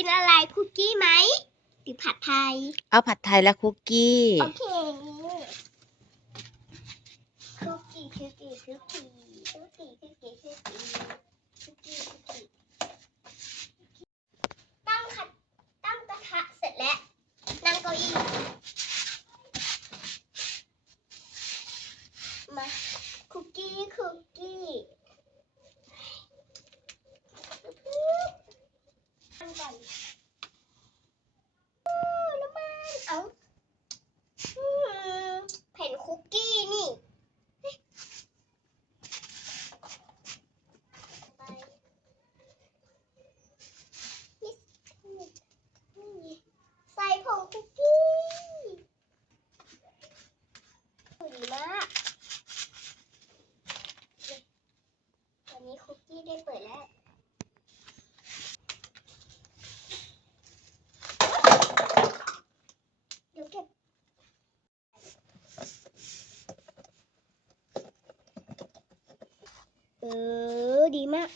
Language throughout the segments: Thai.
กินอะไรคุกกี้ไหมหรือผัดไทย เอาผัดไทยและคุกกี้ โอเคคุกกี้คุกกี้คุกกี้คุกกี้คุกกี้คุกกี้คุกกี้คุกกี้ตั้งขัดตั้งกระทะเสร็จแล้วนั่งเก้าอี้มา out. เออ ดีมาก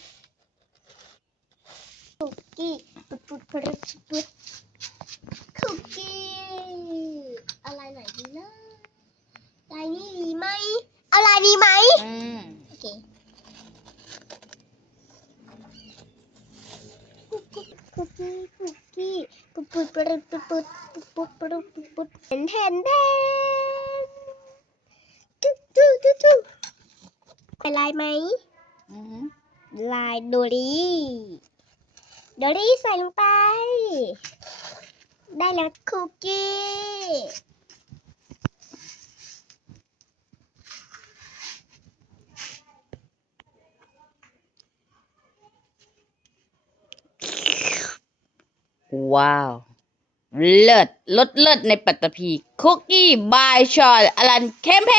คุกกี้ปุ๊บปุ๊บปุ๊บปุ๊บคุกกี้ อะไรไหนดีนะลายนี้ดีไหมเอาลายนี้ไหมอืมโอเคคุกกี้คุกกี้คุกกี้ปุ๊บปุ๊บปุ๊บปุ๊บปุ๊บปุ๊บปุ๊บปุ๊บปุ๊บเห็นเห็นเห็นตุ๊ตุ๊ตุ๊ตุ๊เป็นลายไหม ลายโดรี่โดรี่ใส่ลงไป ได้แล้วคุกกี้ว้าว เลิศลดเลิศในปัตตภีคุกกี้บายชอนอลันเคมเพ